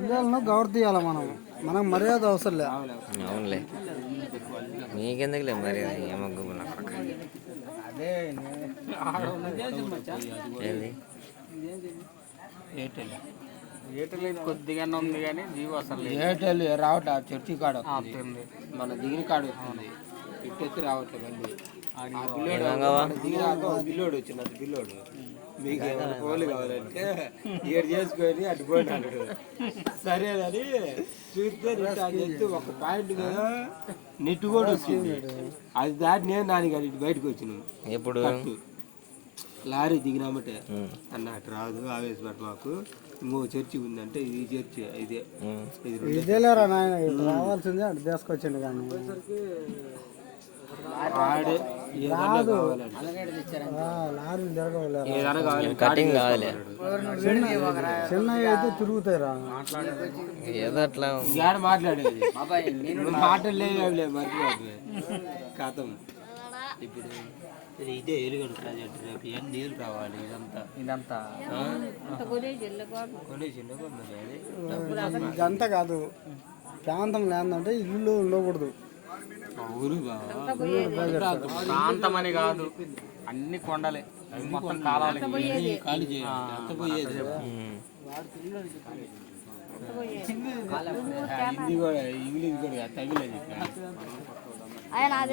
పిల్లలను గౌరవ తీయాలి మనకు మర్యాద అవసరం లేదు. అవునులే, నీకెందుకులే మర్యాద. ఏమగ్గున్నా ఏంది ఏటలేదు కొద్దిగానే ఉంది కానీ జీవో అసలు ఏటెళ్ళి రావట్లే. చర్చి కాడ మన దిగిన కాడ వస్తుంది, ఇట్టెత్తి రావట్లేదు. పిల్లోడు వచ్చిన పిల్లోడు మీకు ఏమైనా పోలు కావాలంటే ఏడు చేసుకొని అటు పోయినాడు. సరేనని చూస్తే ఒక పాయింట్ మీద నెట్టు కూడా వచ్చింది. అది దాటి నేను దానికి ఇటు బయటకు వచ్చినాను. ఇప్పుడు లారీ దిగినామంటే అన్న అటు రాదు, ఆవేశపడ మాకు ఇంకో చర్చి ఉందంటే ఇది చర్చి ఇదే ఇదేలేరా నాయన రావాల్సిందే. అటు తీసుకొచ్చిండు కానీ కటింగ్ కావాలి. చిన్నవి అయితే తిరుగుతాయిరా. ఏదో అట్లా మాట్లాడేది మాట్లాడలేదు కథం. ఇప్పుడు ఇదే ఎలుగడు ప్రాజెక్ట్. రేపు ఎన్ని నీళ్ళు రావాలి. ఇదంతా ఇదంతా కాదు. ప్రాంతం లేదంటే ఇల్లు ఉండకూడదు. ప్రాంతం అని కాదు, అన్ని కొండలే, మొత్తం కాలాలి. ఖాళీ చేయాలి. ఇది కూడా ఇంగ్లీష్ కూడా తగిలేదు.